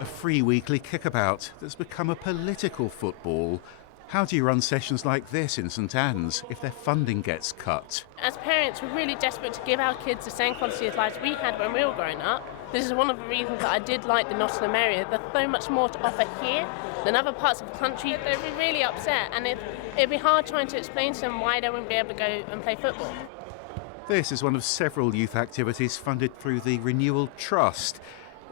A free weekly kickabout that's become a political football. How do you run sessions like this in St Anne's if their funding gets cut? As parents, we're really desperate to give our kids the same quality of lives we had when we were growing up. This is one of the reasons that I did like the Nottingham area. There's so much more to offer here than other parts of the country. They'd be really upset, and it'd be hard trying to explain to them why they wouldn't be able to go and play football. This is one of several youth activities funded through the Renewal Trust.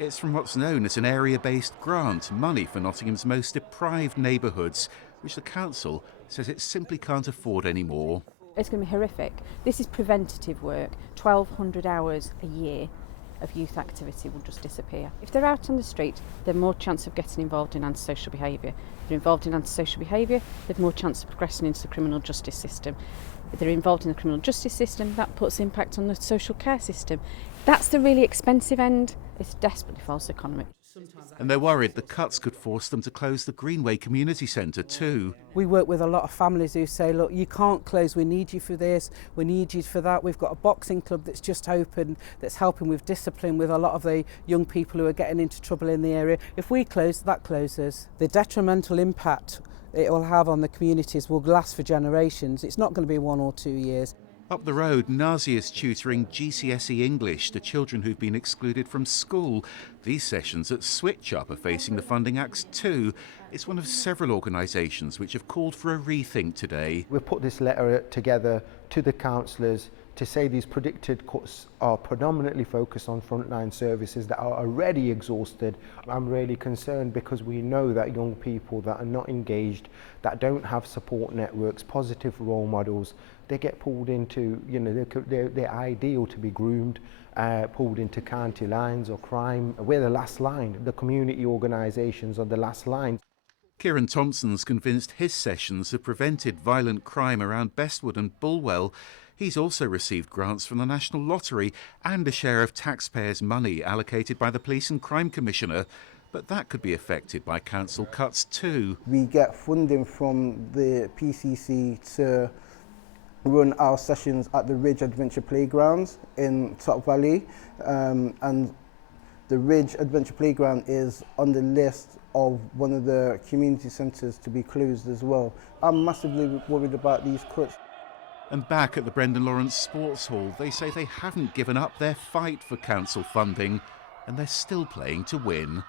It's from what's known as an area-based grant, money for Nottingham's most deprived neighbourhoods, which the council says it simply can't afford anymore. It's going to be horrific. This is preventative work. 1,200 hours a year of youth activity will just disappear. If they're out on the street, they've more chance of getting involved in antisocial behaviour. If they're involved in antisocial behaviour, they've more chance of progressing into the criminal justice system. If they're involved in the criminal justice system, that puts impact on the social care system. That's the really expensive end. It's desperately false economy. And they're worried the cuts could force them to close the Greenway Community Centre too. We work with a lot of families who say, look, you can't close, we need you for this, we need you for that. We've got a boxing club that's just opened that's helping with discipline with a lot of the young people who are getting into trouble in the area. If we close, that closes. The detrimental impact it will have on the communities will last for generations. It's not going to be 1 or 2 years. Up the road, Nazi is tutoring GCSE English to children who've been excluded from school. These sessions at Switch Up are facing the funding axe too. It's one of several organisations which have called for a rethink today. We've put this letter together to the councillors to say these predicted cuts are predominantly focused on frontline services that are already exhausted. I'm really concerned because we know that young people that are not engaged, that don't have support networks, positive role models, they get pulled into, they're ideal to be groomed, pulled into county lines or crime. We're the last line. The community organisations are the last line. Kieran Thompson's convinced his sessions have prevented violent crime around Bestwood and Bulwell. He's also received grants from the National Lottery and a share of taxpayers' money allocated by the Police and Crime Commissioner. But that could be affected by council cuts too. We get funding from the PCC to run our sessions at the Ridge Adventure Playgrounds in Top Valley, and the Ridge Adventure Playground is on the list of one of the community centres to be closed as well. I'm massively worried about these cuts. And back at the Brendan Lawrence Sports Hall, they say they haven't given up their fight for council funding and they're still playing to win.